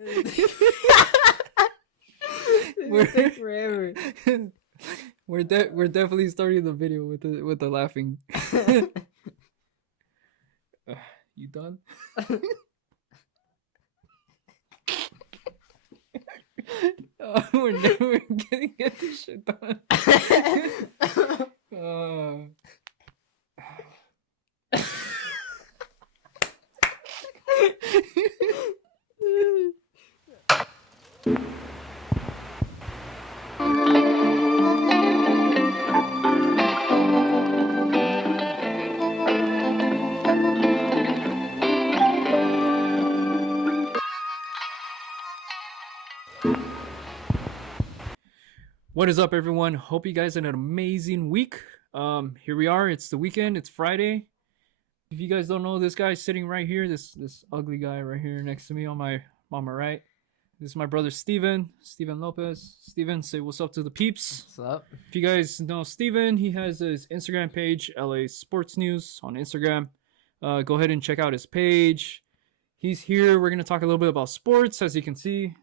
It takes forever. We're definitely starting the video with the laughing. You done? We're never gonna get this shit done. What is up, everyone? Hope you guys had an amazing week. Here we are. It's the weekend. It's Friday. If you guys don't know, this guy sitting right here, this ugly guy right here next to me on my right. This is my brother Steven Lopez. Steven, say what's up to the peeps. What's up? If you guys know Steven, he has his Instagram page, LA Sports News on Instagram. Go ahead and check out his page. He's here. We're gonna talk a little bit about sports, as you can see.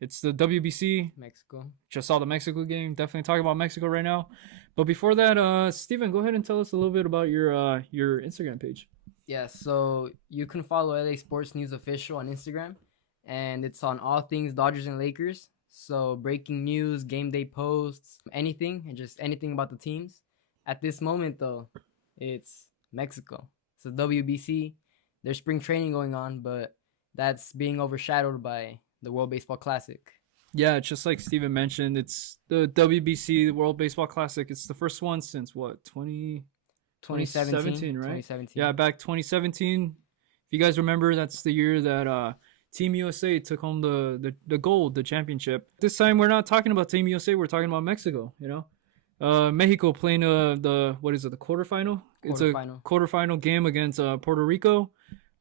It's the WBC. Mexico. Just saw the Mexico game. Definitely talking about Mexico right now. But before that, Steven, go ahead and tell us a little bit about your Instagram page. Yeah, so you can follow LA Sports News Official on Instagram, and it's on all things Dodgers and Lakers. So breaking news, game day posts, anything, and just anything about the teams. At this moment, though, it's Mexico. So WBC, there's spring training going on, but that's being overshadowed by the World Baseball Classic. Yeah, just like Steven mentioned, it's the WBC, the World Baseball Classic. It's the first one since what, 2017, right? 2017. Yeah, back 2017. If you guys remember, that's the year that Team USA took home the gold, the championship. This time we're not talking about Team USA, we're talking about Mexico, you know? Mexico playing the quarterfinal? It's a quarterfinal game against Puerto Rico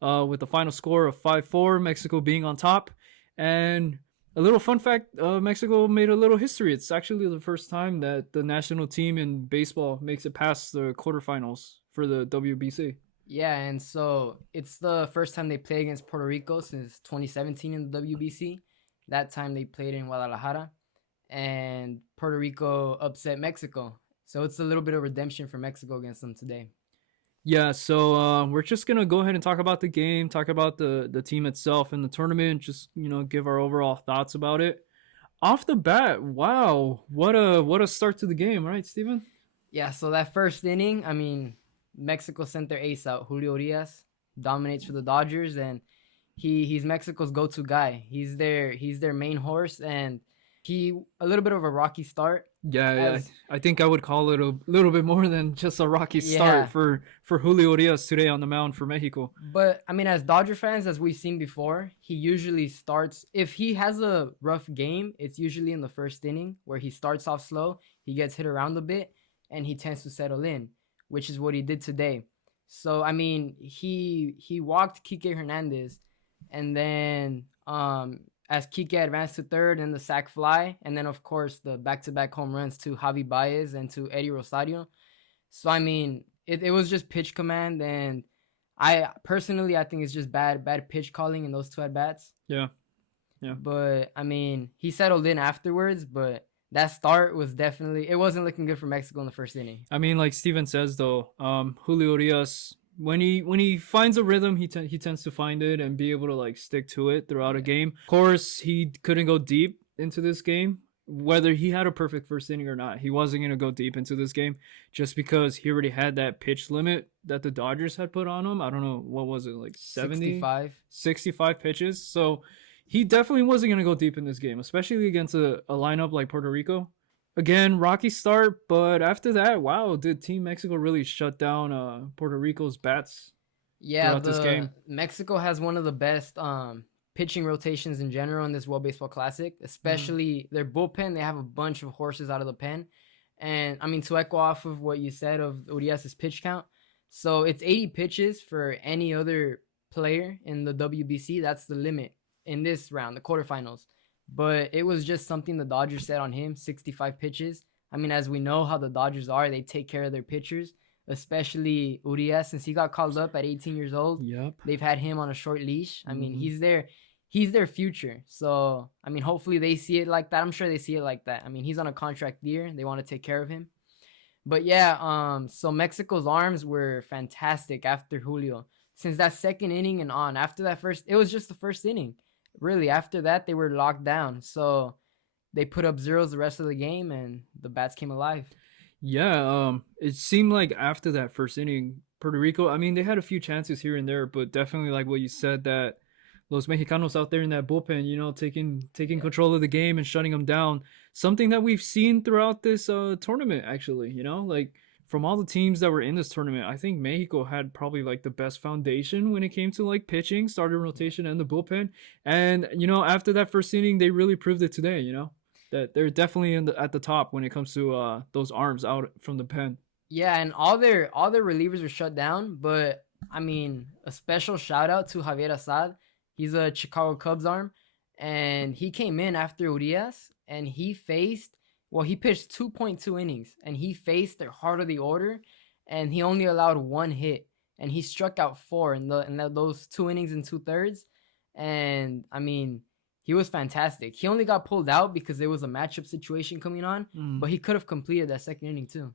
with the final score of 5-4, Mexico being on top. And a little fun fact, Mexico made a little history. It's actually the first time that the national team in baseball makes it past the quarterfinals for the WBC. Yeah, and so it's the first time they play against Puerto Rico since 2017 in the WBC. That time they played in Guadalajara, and Puerto Rico upset Mexico. So it's a little bit of redemption for Mexico against them today. Yeah, so we're just going to go ahead and talk about the game, talk about the team itself and the tournament, just, give our overall thoughts about it. Off the bat, wow, what a start to the game, right, Steven? Yeah, so that first inning, I mean, Mexico sent their ace out. Julio Urias dominates for the Dodgers, and he's Mexico's go-to guy. He's their main horse, and a little bit of a rocky start. Yeah, I think I would call it a little bit more than just a rocky start for Julio Urias today on the mound for Mexico. But, I mean, as Dodger fans, as we've seen before, he usually starts, if he has a rough game, it's usually in the first inning where he starts off slow, he gets hit around a bit, and he tends to settle in, which is what he did today. So, I mean, he walked Kike Hernandez, and then as Kike advanced to third and the sac fly, and then, of course, the back-to-back home runs to Javi Baez and to Eddie Rosario. So, I mean, it was just pitch command, and I think it's just bad pitch calling in those two at-bats. Yeah. But, I mean, he settled in afterwards, but that start was it wasn't looking good for Mexico in the first inning. I mean, like Steven says, though, Julio Urias, when he finds a rhythm, he tends to find it and be able to like stick to it throughout a game. Of course, he couldn't go deep into this game, whether he had a perfect first inning or not. He wasn't going to go deep into this game just because he already had that pitch limit that the Dodgers had put on him. I don't know, what was it, like 65 pitches. So he definitely wasn't going to go deep in this game, especially against a lineup like Puerto Rico. Again, rocky start, but after that, wow, did Team Mexico really shut down Puerto Rico's bats throughout this game? Mexico has one of the best pitching rotations in general in this World Baseball Classic, especially their bullpen. They have a bunch of horses out of the pen. And, I mean, to echo off of what you said of Urias' pitch count, so it's 80 pitches for any other player in the WBC. That's the limit in this round, the quarterfinals. But it was just something the Dodgers set on him, 65 pitches. I mean, as we know how the Dodgers are, they take care of their pitchers, especially Urias, since he got called up at 18 years old. Yep. They've had him on a short leash. I mean, he's there. he's their future. So I mean, hopefully they see it like that. I'm sure they see it like that. I mean, he's on a contract year. They want to take care of him. But yeah, so Mexico's arms were fantastic after Julio. Since that second inning and on, after that first, it was just the first inning. Really, after that, they were locked down. So they put up zeros the rest of the game, and the bats came alive. Yeah, it seemed like after that first inning, Puerto Rico, I mean, they had a few chances here and there, but definitely like what you said, that Los Mexicanos out there in that bullpen, taking Yeah. control of the game and shutting them down. Something that we've seen throughout this tournament, actually, like from all the teams that were in this tournament, I think Mexico had probably like the best foundation when it came to like pitching, starting rotation, and the bullpen. And after that first inning, they really proved it today. That they're definitely at the top when it comes to those arms out from the pen. Yeah, and all their relievers were shut down, but I mean, a special shout out to Javier Assad. He's a Chicago Cubs arm, and he came in after Urias, and he pitched 2.2 innings, and he faced their heart of the order, and he only allowed one hit, and he struck out four those 2 innings and 2/3, and I mean, he was fantastic. He only got pulled out because there was a matchup situation coming on, Mm. but he could have completed that second inning too.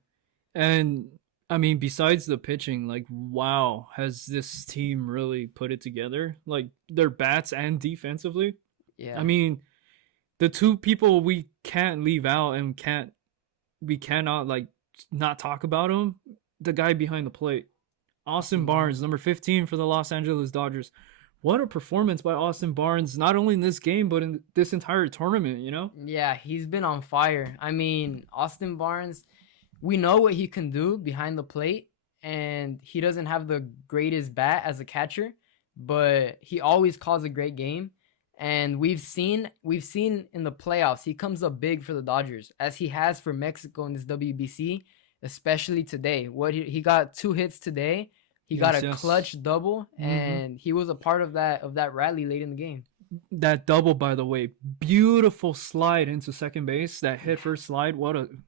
And I mean, besides the pitching, like, wow, has this team really put it together? Like, their bats and defensively. I Yeah. mean, the two people we can't leave out and we cannot like not talk about him. The guy behind the plate, Austin Barnes, number 15 for the Los Angeles Dodgers. What a performance by Austin Barnes, not only in this game but in this entire tournament. Yeah, he's been on fire. I mean, Austin Barnes, we know what he can do behind the plate, and he doesn't have the greatest bat as a catcher, but he always calls a great game. And we've seen in the playoffs, he comes up big for the Dodgers, as he has for Mexico in this WBC, especially today. He got 2 hits today. He got Yes, a yes. clutch double, Hmm. and he was a part of that rally late in the game. That double, by the way, beautiful slide into second base. That hit first slide.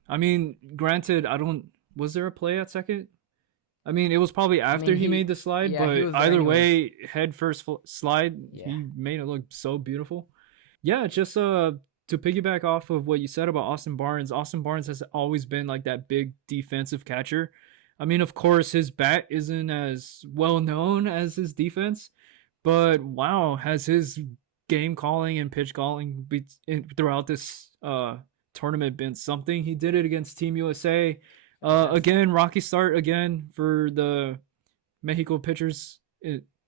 I mean, granted, I don't. Was there a play at second? I mean, it was probably I after mean, he made the slide, yeah, he but was there either anyways. way, head first slide, Yeah. he made it look so beautiful. Yeah, just to piggyback off of what you said about Austin Barnes. Austin Barnes has always been like that big defensive catcher. I mean, of course, his bat isn't as well known as his defense, but wow, has his game calling and pitch calling throughout this tournament been something? He did it against Team USA. Yes. Again, rocky start again for the Mexico pitchers.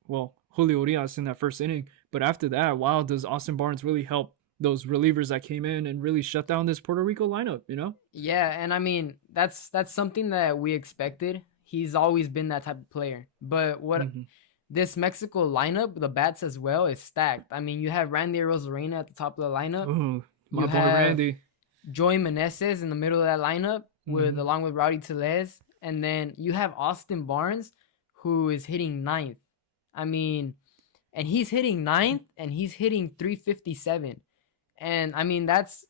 Well, Julio Urias in that first inning, but after that, wow, does Austin Barnes really help those relievers that came in and really shut down this Puerto Rico lineup? Yeah, and I mean, that's something that we expected. He's always been that type of player. But what Hmm. this Mexico lineup, the bats as well, is stacked. I mean, you have Randy Rosarena at the top of the lineup. Ooh, my You boy have Randy. Joey Meneses in the middle of that lineup with Hmm. along with Rowdy Tellez, and then you have Austin Barnes, who is hitting ninth. I mean, and he's hitting ninth, and he's hitting 357, and I mean that's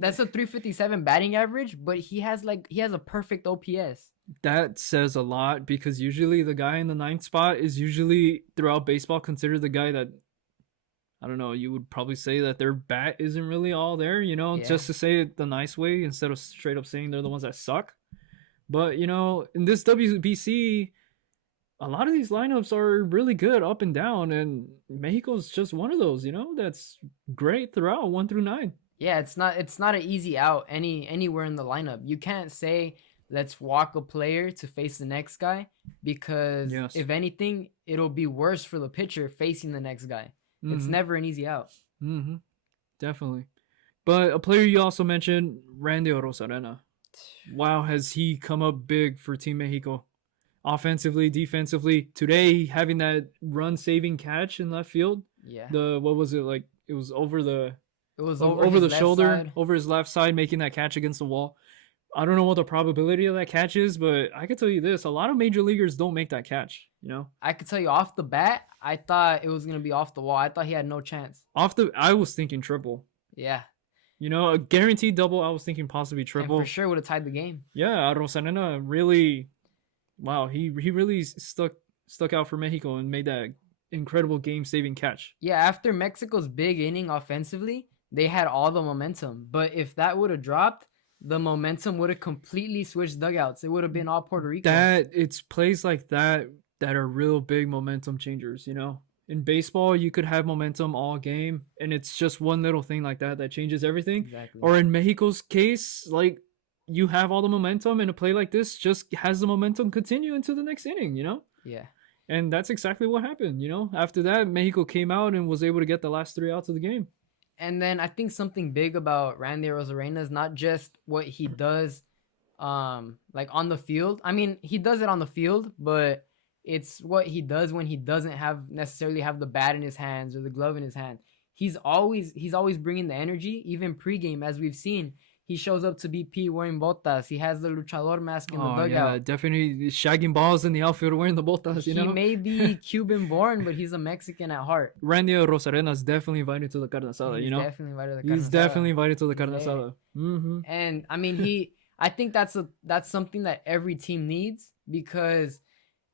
a 357 batting average, but he has a perfect OPS. That says a lot because usually the guy in the ninth spot is usually throughout baseball considered the guy that, I don't know, you would probably say that their bat isn't really all there, Yeah, just to say it the nice way instead of straight up saying they're the ones that suck. But, in this WBC, a lot of these lineups are really good up and down, and Mexico's just one of those, that's great throughout 1 through 9. yeah. It's not an easy out anywhere in the lineup. You can't say let's walk a player to face the next guy, because Yes. if anything, it'll be worse for the pitcher facing the next guy. It's Mm-hmm. never an easy out. Mm-hmm. Definitely. But a player you also mentioned, Randy Rosarena. Wow, has he come up big for Team Mexico? Offensively, defensively. Today, having that run-saving catch in left field. Yeah, What was it like? It was over the it was over his the left shoulder, side. over his left side, making that catch against the wall. I don't know what the probability of that catch is, but I can tell you this: a lot of major leaguers don't make that catch. I could tell you off the bat, I thought it was gonna be off the wall. I thought he had no chance. I was thinking triple. Yeah, A guaranteed double. I was thinking possibly and triple. for sure would have tied the game. Yeah, Rosarena really, wow, he really stuck out for Mexico and made that incredible game-saving catch. Yeah, after Mexico's big inning offensively, they had all the momentum. But if that would have dropped, the momentum would have completely switched dugouts. It would have been all Puerto Rico. That it's plays like that that are real big momentum changers, you know. In baseball, you could have momentum all game, and it's just one little thing like that that changes everything. Exactly. Or in Mexico's case, like you have all the momentum, and a play like this just has the momentum continue into the next inning, you know. Yeah. And that's exactly what happened, you know. After that, Mexico came out and was able to get the last 3 outs of the game. And then I think something big about Randy Rosarena is not just what he does like on the field. I mean, he does it on the field, but it's what he does when he doesn't necessarily have the bat in his hands or the glove in his hand. He's always bringing the energy, even pregame, as we've seen. He shows up to BP wearing botas. He has the luchador mask in the dugout. Yeah, definitely shagging balls in the outfield wearing the botas, you know? He may be Cuban born, but he's a Mexican at heart. Randy Rosarena is definitely invited to the carne asada, you know? He's definitely invited to the carne asada. Mm-hmm. And I mean, I think that's something that every team needs, because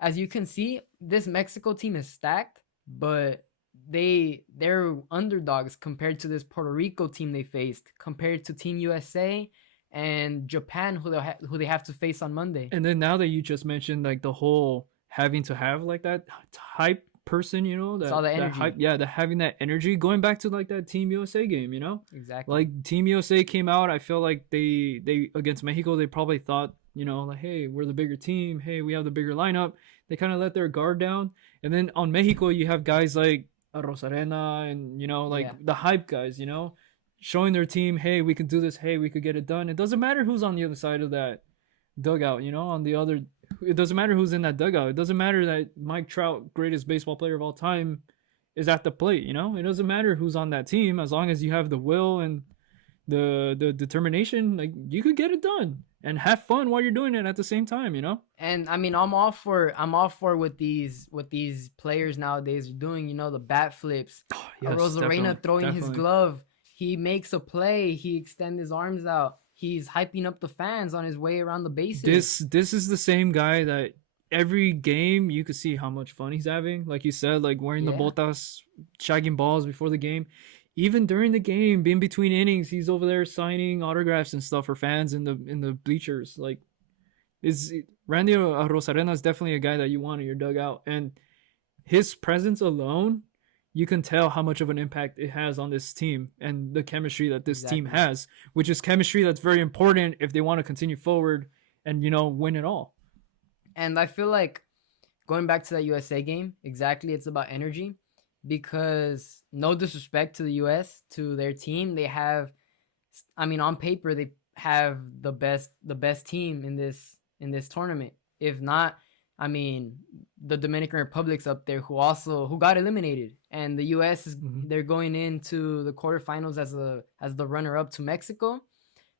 as you can see, this Mexico team is stacked, but they're underdogs compared to this Puerto Rico team they faced, compared to Team USA and Japan, who they have to face on Monday. And then now that you just mentioned like the whole having to have like that hype person, you know, all the energy. that hype, yeah, having that energy, going back to like that Team USA game, you know, exactly. Like Team USA came out, I feel like they against Mexico, they probably thought, you know, like, hey, we're the bigger team, hey, we have the bigger lineup. They kind of let their guard down, and then on Mexico you have guys like Rosarena and, you know, like the hype guys, you know, showing their team, hey, we can do this, hey, we could get it done. It doesn't matter who's on the other side of that dugout, you know, it doesn't matter who's in that dugout. It doesn't matter that Mike Trout, greatest baseball player of all time, is at the plate, you know. It doesn't matter who's on that team, as long as you have the will and the determination, like you could get it done and have fun while you're doing it at the same time, you know. And I mean, I'm all for what these players nowadays are doing, you know, the bat flips. Yes, Rosarena throwing his glove, he makes a play, he extends his arms out, he's hyping up the fans on his way around the bases. This is the same guy that every game you could see how much fun he's having, like you said, like wearing the botas, shagging balls before the game. Even during the game, in between innings, he's over there signing autographs and stuff for fans in the bleachers. Like, Randy Rosarena is definitely a guy that you want in your dugout, and his presence alone, you can tell how much of an impact it has on this team and the chemistry that this team has, which is chemistry that's very important if they want to continue forward and, you know, win it all. And I feel like going back to that USA game, exactly, it's about energy. Because no disrespect to the US, to their team, they have, I mean, on paper they have the best team in this tournament. If not, I mean, the Dominican Republic's up there who got eliminated, and the US is they're going into the quarterfinals as the runner up to Mexico.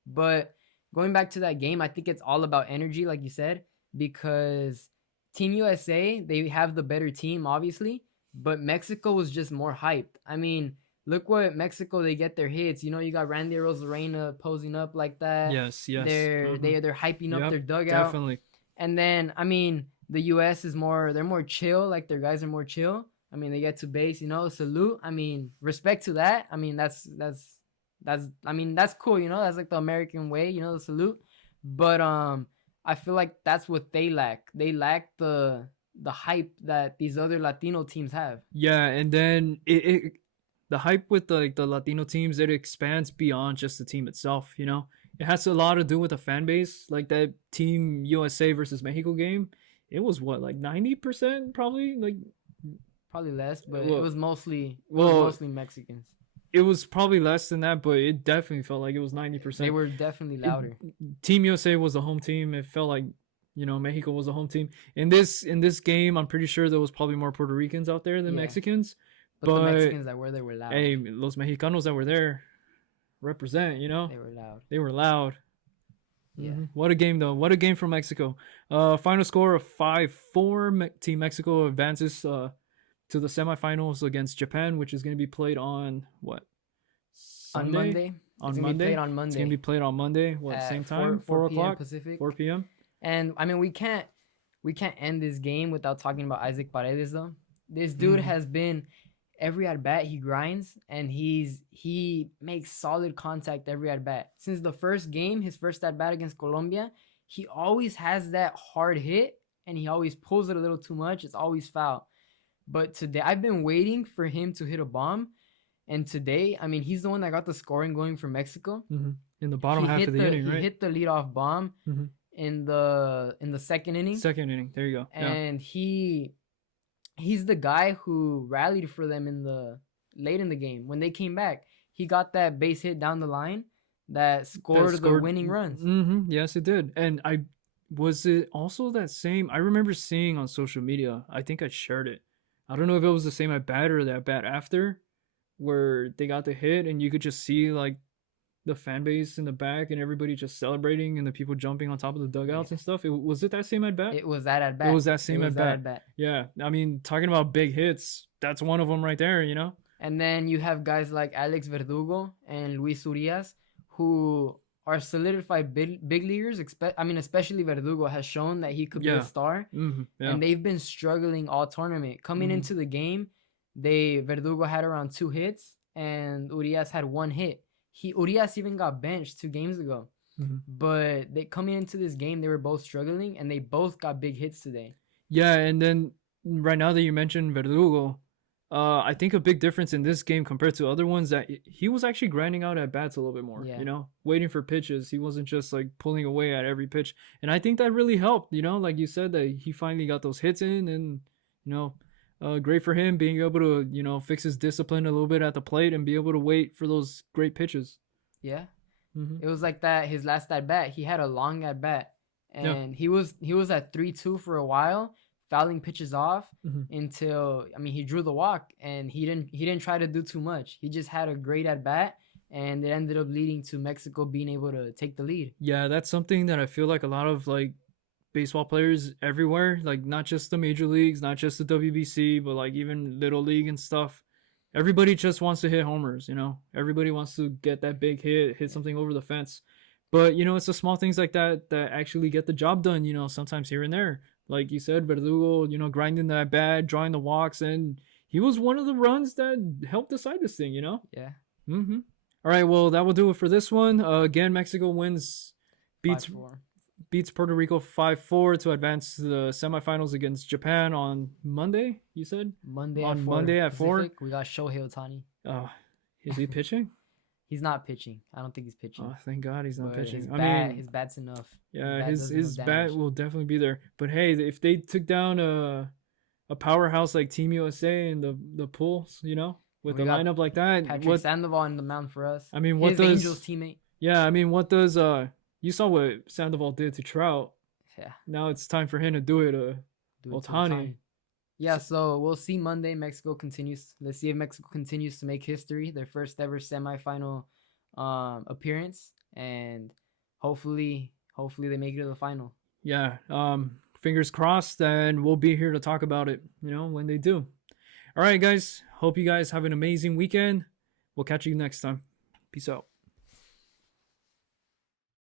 But going back to that game, I think it's all about energy, like you said, because Team USA, they have the better team, obviously. But Mexico was just more hyped. I mean, look what Mexico, they get their hits. You know, you got Randy Rosarena posing up like that. Yes. They're hyping up their dugout. Definitely. And then, I mean, the US they're more chill. Like, their guys are more chill. I mean, they get to base, you know, salute. I mean, respect to that. I mean, that's cool, you know. That's like the American way, you know, the salute. But I feel like that's what they lack. They lack the hype that these other Latino teams have. Yeah, and then the hype with the Latino teams, it expands beyond just the team itself, you know. It has a lot to do with the fan base. Like that Team USA versus Mexico game, it was what, like 90% probably, like probably less, but it was mostly Mexicans. It was probably less than that, but it definitely felt like it was 90%. They were definitely louder. Team USA was the home team. It felt like, you know, Mexico was the home team. In this game, I'm pretty sure there was probably more Puerto Ricans out there than Mexicans. But the Mexicans that were there were loud. Hey, los Mexicanos that were there represent, you know? They were loud. Yeah. Mm-hmm. What a game, though. What a game for Mexico. Final score of 5-4. Team Mexico advances to the semifinals against Japan, which is going to be played on what? Sunday? On Monday. On Monday? It's going to be played on Monday. What, same time? 4 o'clock? Pacific. 4 p.m.? And I mean, we can't end this game without talking about Isaac Paredes, though. This dude has been every at bat he grinds, and he makes solid contact every at bat. Since the first game, his first at bat against Colombia, he always has that hard hit, and he always pulls it a little too much. It's always foul. But today, I've been waiting for him to hit a bomb, and today, I mean, he's the one that got the scoring going for Mexico. In the bottom half of the inning, right? He hit the leadoff bomb in the second inning. Second inning, there you go. And he's the guy who rallied for them in the late in the game when they came back. He got that base hit down the line that scored the winning runs. Yes, it did. And was it also that same? I remember seeing on social media. I think I shared it. I don't know if it was the same at bat or that bat after, where they got the hit and you could just see like the fan base in the back and everybody just celebrating and the people jumping on top of the dugouts and stuff. Was it that same at bat? It was that at bat. It was that same at bat. Yeah, I mean, talking about big hits, that's one of them right there, you know. And then you have guys like Alex Verdugo and Luis Urias, who are solidified big leaguers. Especially Verdugo has shown that he could be a star, and they've been struggling all tournament. Coming into the game, Verdugo had around 2 hits, and Urias had 1 hit. Urias even got benched 2 games ago. But coming into this game, they were both struggling, and they both got big hits today. Yeah, and then right now that you mentioned Verdugo, I think a big difference in this game compared to other ones that he was actually grinding out at bats a little bit more, you know, waiting for pitches. He wasn't just like pulling away at every pitch. And I think that really helped, you know, like you said, that he finally got those hits in, and, you know, great for him being able to, you know, fix his discipline a little bit at the plate and be able to wait for those great pitches. Yeah. It was like that. His last at bat, he had a long at bat, and he was at 3-2 for a while, fouling pitches off until, I mean, he drew the walk, and he didn't try to do too much. He just had a great at bat, and it ended up leading to Mexico being able to take the lead. Yeah, that's something that I feel like a lot of like baseball players everywhere, like not just the major leagues, not just the WBC, but like even little league and stuff. Everybody just wants to hit homers, you know. Everybody wants to get that big hit something over the fence. But, you know, it's the small things like that that actually get the job done, you know, sometimes here and there. Like you said, Verdugo, you know, grinding that bat, drawing the walks, and he was one of the runs that helped decide this thing, you know? Yeah. All right, well, that will do it for this one. Again, Mexico beats Puerto Rico 5-4 to advance to the semifinals against Japan on Monday, you said? Monday at 4. We got Shohei Ohtani. Is he pitching? He's not pitching. I don't think he's pitching. Oh, thank God he's not pitching. His bat's enough. Yeah, his bat will definitely be there. But hey, if they took down a powerhouse like Team USA in the pools, you know, with a lineup like that, Patrick Sandoval in the mound for us. I mean, what does Angels teammate? Yeah, I mean, what does you saw what Sandoval did to Trout? Yeah. Now it's time for him to do it to Ohtani. Yeah, so we'll see Monday. Mexico continues. Let's see if Mexico continues to make history, their first ever semifinal appearance, and hopefully they make it to the final. Yeah, fingers crossed, and we'll be here to talk about it, you know, when they do. All right, guys. Hope you guys have an amazing weekend. We'll catch you next time. Peace out.